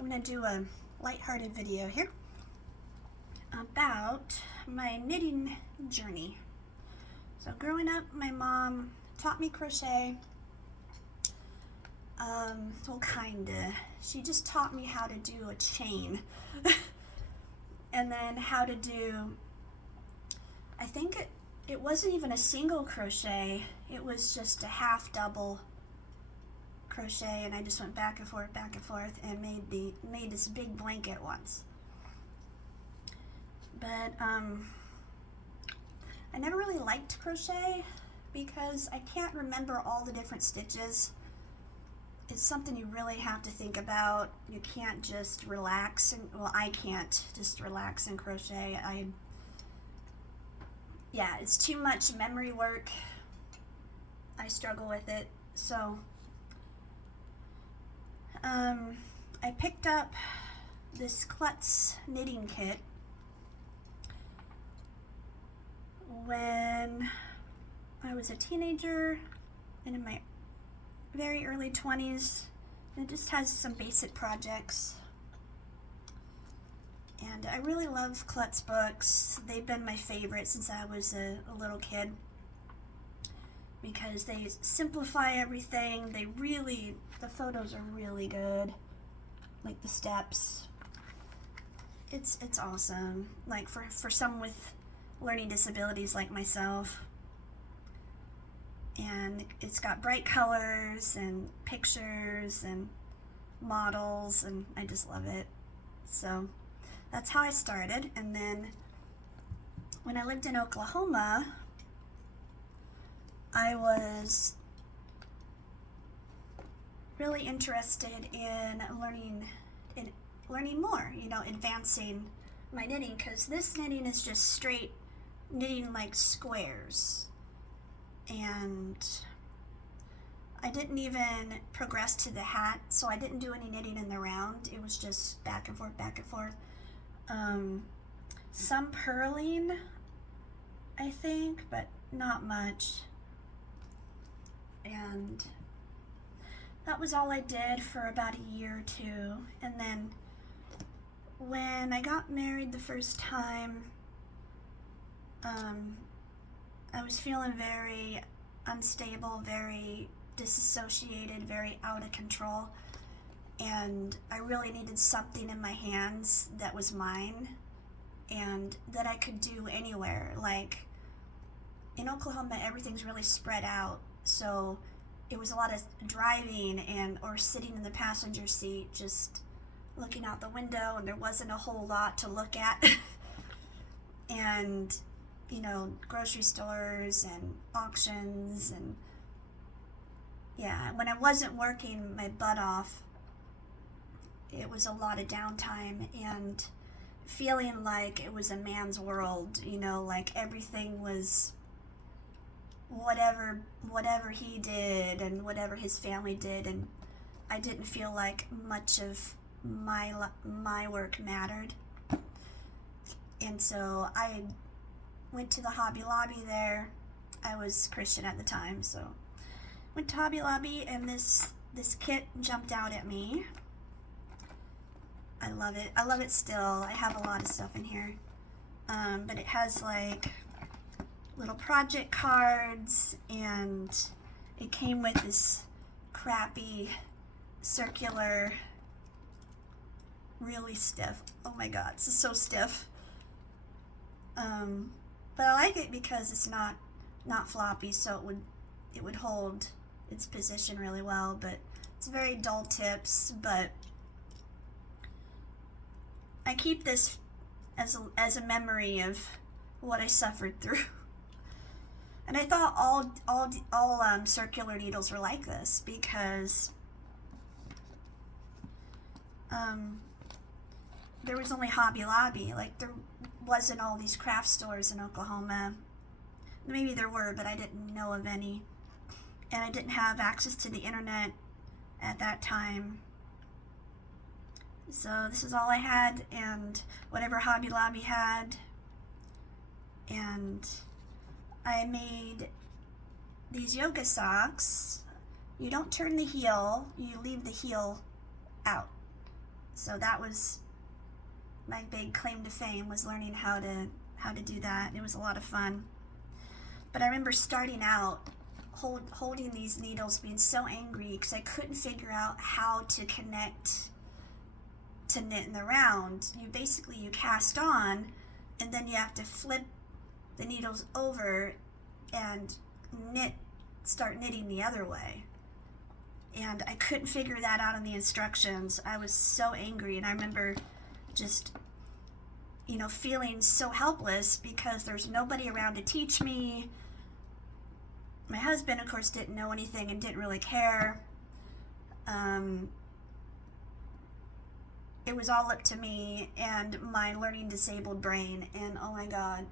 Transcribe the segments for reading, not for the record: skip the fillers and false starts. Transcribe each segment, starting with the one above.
I'm going to do a lighthearted video here about my knitting journey. So growing up, my mom taught me crochet. Well, kinda. She just taught me how to do a chain. And then how to do, I think it wasn't even a single crochet. It was just a half double crochet, and I just went back and forth and made this big blanket once. But I never really liked crochet because I can't remember all the different stitches. It's something you really have to think about. You can't just relax and, well, I can't just relax and crochet. Yeah, it's too much memory work. I struggle with it. So I picked up this Klutz knitting kit when I was a teenager and in my very early 20s. It just has some basic projects. And I really love Klutz books. They've been my favorite since I was a little kid because they simplify everything. The photos are really good. Like the steps. It's awesome. Like for someone with learning disabilities like myself. And it's got bright colors and pictures and models, and I just love it. So that's how I started. And then when I lived in Oklahoma, I was really interested in learning more, advancing my knitting, because this knitting is just straight knitting like squares. And I didn't even progress to the hat, so I didn't do any knitting in the round. It was just back and forth. Some purling, I think, but not much. And that was all I did for about a year or two. And then when I got married the first time, I was feeling very unstable, very disassociated, very out of control, and I really needed something in my hands that was mine and that I could do anywhere. Like in Oklahoma, everything's really spread out, so it was a lot of driving or sitting in the passenger seat just looking out the window, and there wasn't a whole lot to look at. And grocery stores and auctions, and yeah, when I wasn't working my butt off, it was a lot of downtime and feeling like it was a man's world, like everything was whatever he did and whatever his family did, and I didn't feel like much of my work mattered. And so I went to the Hobby Lobby there. I was Christian at the time, so went to Hobby Lobby, and this kit jumped out at me. I love it still. I have a lot of stuff in here, but it has like little project cards, and it came with this crappy circular, really stiff, oh my god, this is so stiff, but I like it because it's not floppy, so it would hold its position really well. But it's very dull tips, but I keep this as a memory of what I suffered through. And I thought all circular needles were like this because there was only Hobby Lobby. Like there wasn't all these craft stores in Oklahoma. Maybe there were, but I didn't know of any. And I didn't have access to the internet at that time. So this is all I had, and whatever Hobby Lobby had. And I made these yoga socks. You don't turn the heel, you leave the heel out. So that was my big claim to fame, was learning how to do that. It was a lot of fun. But I remember starting out holding these needles, being so angry because I couldn't figure out how to connect to knit in the round. You cast on, and then you have to flip the needles over and start knitting the other way. And I couldn't figure that out in the instructions. I was so angry, and I remember just, feeling so helpless because there's nobody around to teach me. My husband, of course, didn't know anything and didn't really care. It was all up to me and my learning disabled brain, and oh my God.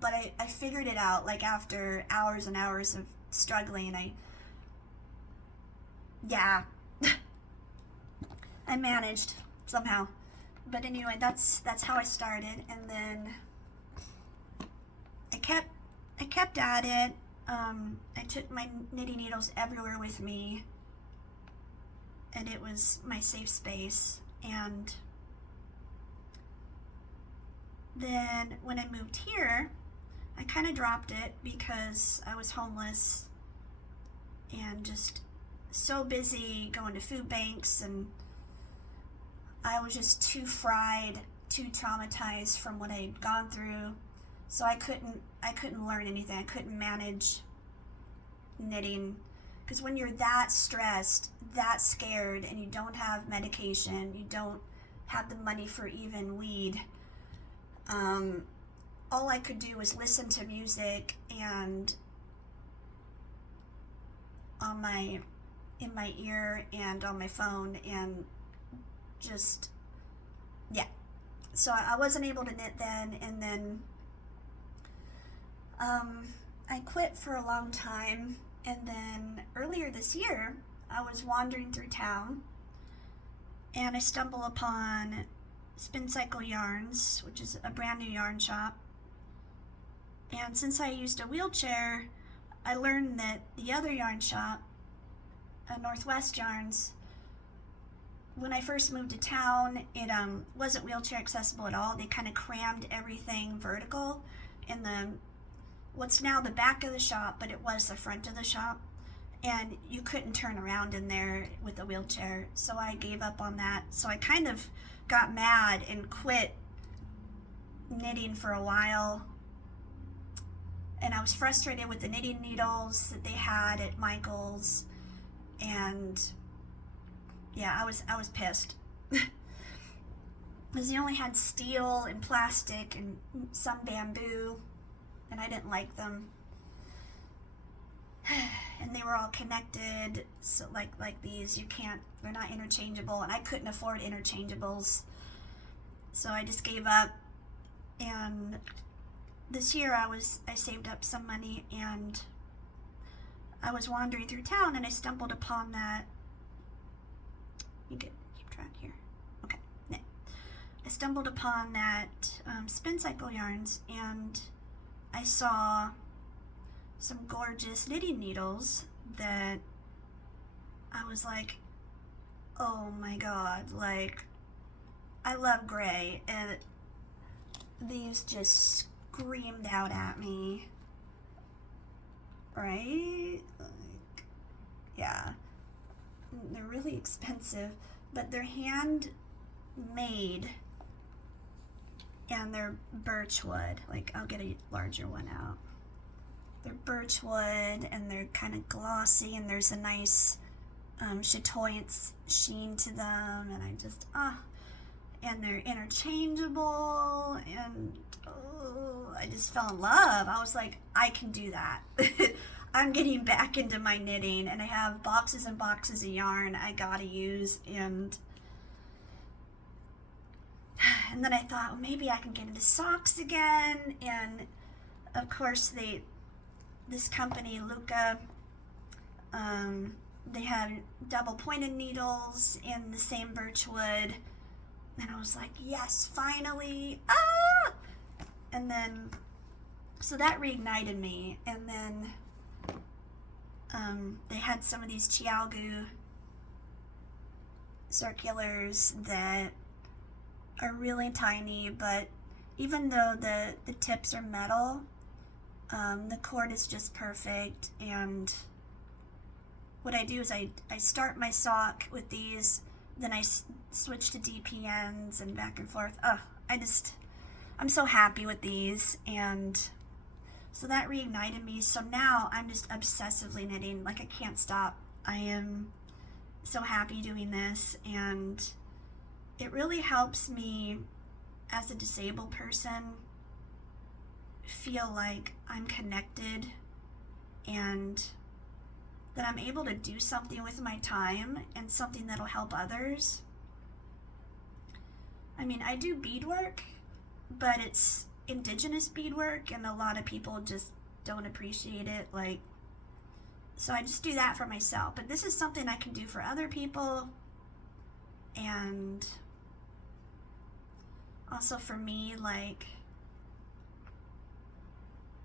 But I figured it out, like after hours and hours of struggling. I managed somehow. But anyway, that's how I started, and then I kept at it. I took my knitting needles everywhere with me, and it was my safe space. And then when I moved here, I kind of dropped it because I was homeless and just so busy going to food banks, and I was just too fried, too traumatized from what I'd gone through. So I couldn't learn anything. I couldn't manage knitting, because when you're that stressed, that scared, and you don't have medication, you don't have the money for even weed, all I could do was listen to music and in my ear and on my phone, and just, yeah. So I wasn't able to knit then, and then I quit for a long time. And then earlier this year, I was wandering through town, and I stumbled upon Spin Cycle Yarns, which is a brand new yarn shop. And since I used a wheelchair, I learned that the other yarn shop, Northwest Yarns, when I first moved to town, it wasn't wheelchair accessible at all. They kind of crammed everything vertical in what's now the back of the shop, but it was the front of the shop, and you couldn't turn around in there with a wheelchair. So I gave up on that. So I kind of got mad and quit knitting for a while, and I was frustrated with the knitting needles that they had at Michael's, and yeah, I was pissed. Because they only had steel and plastic and some bamboo, and I didn't like them. And they were all connected, so like these, they're not interchangeable, and I couldn't afford interchangeables. So I just gave up. And this year I saved up some money, and I was wandering through town, and I stumbled upon that. You can keep track here. Okay. I stumbled upon that Spin Cycle Yarns, and I saw some gorgeous knitting needles that I was like, oh my God, like, I love gray, and these just screamed out at me, right? Like, yeah, they're really expensive, but they're handmade, and they're birch wood. Like, I'll get a larger one out. They're birch wood, and they're kind of glossy, and there's a nice chatoyance sheen to them, and I just, and they're interchangeable, and I just fell in love. I was like, I can do that. I'm getting back into my knitting, and I have boxes and boxes of yarn I gotta use, and then I thought, well, maybe I can get into socks again. And of course this company, Luca, they had double pointed needles in the same birch wood, and I was like, yes, finally. And then, so that reignited me. And then they had some of these Chiaogu circulars that are really tiny, but even though the tips are metal, the cord is just perfect. And what I do is I start my sock with these, then I switch to DPNs and back and forth. I'm so happy with these, and so that reignited me. So now I'm just obsessively knitting, like I can't stop. I am so happy doing this, and it really helps me as a disabled person feel like I'm connected and that I'm able to do something with my time and something that'll help others. I mean, I do beadwork, but it's indigenous beadwork, and a lot of people just don't appreciate it. Like, so I just do that for myself. But this is something I can do for other people, and also for me, like,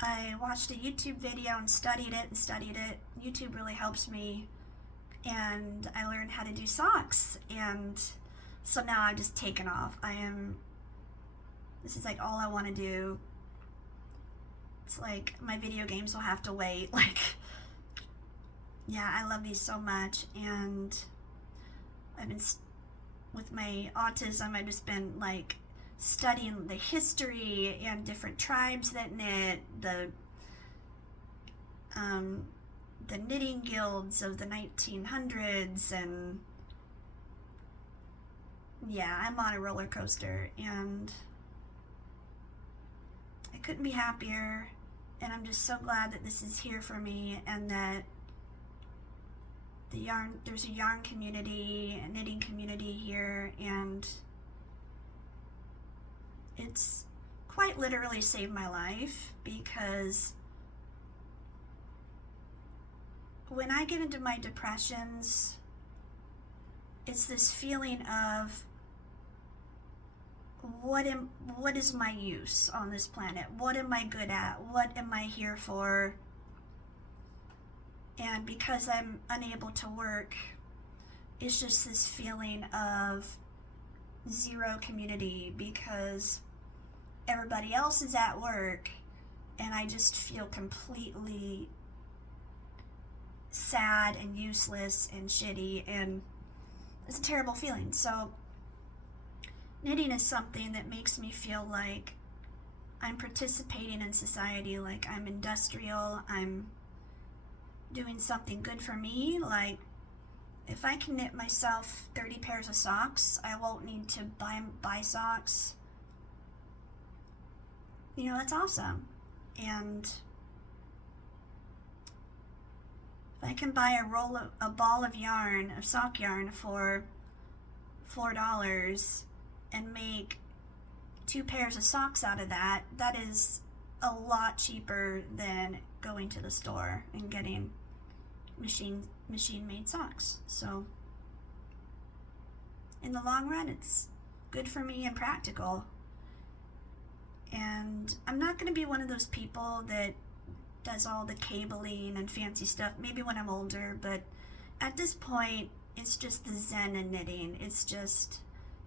I watched a YouTube video and studied it. YouTube really helps me, and I learned how to do socks, and so now I've just taken off. This is like all I want to do. It's like my video games will have to wait. Like, yeah, I love these so much, and with my autism, I've just been like studying the history and different tribes that knit, the knitting guilds of the 1900s, and yeah, I'm on a roller coaster, and I couldn't be happier, and I'm just so glad that this is here for me, and that there's a yarn community, a knitting community here, and it's quite literally saved my life, because when I get into my depressions, it's this feeling of what is my use on this planet? What am I good at? What am I here for? And because I'm unable to work, it's just this feeling of zero community, because everybody else is at work, and I just feel completely sad and useless and shitty, and it's a terrible feeling. So knitting is something that makes me feel like I'm participating in society, like I'm industrial, I'm doing something good for me. Like, if I can knit myself 30 pairs of socks, I won't need to buy socks. You know, that's awesome. And if I can buy a ball of yarn, of sock yarn, for $4 and make 2 pairs of socks out of that, that is a lot cheaper than going to the store and getting machine made socks. So in the long run, it's good for me and practical. And I'm not going to be one of those people that does all the cabling and fancy stuff, maybe when I'm older, but at this point, it's just the zen in knitting. It's just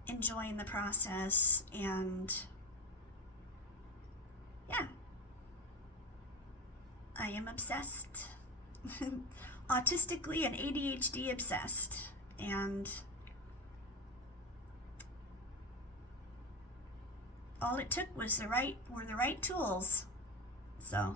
enjoying the process, and yeah, I am obsessed. Autistically and ADHD obsessed, and all it took were the right tools. So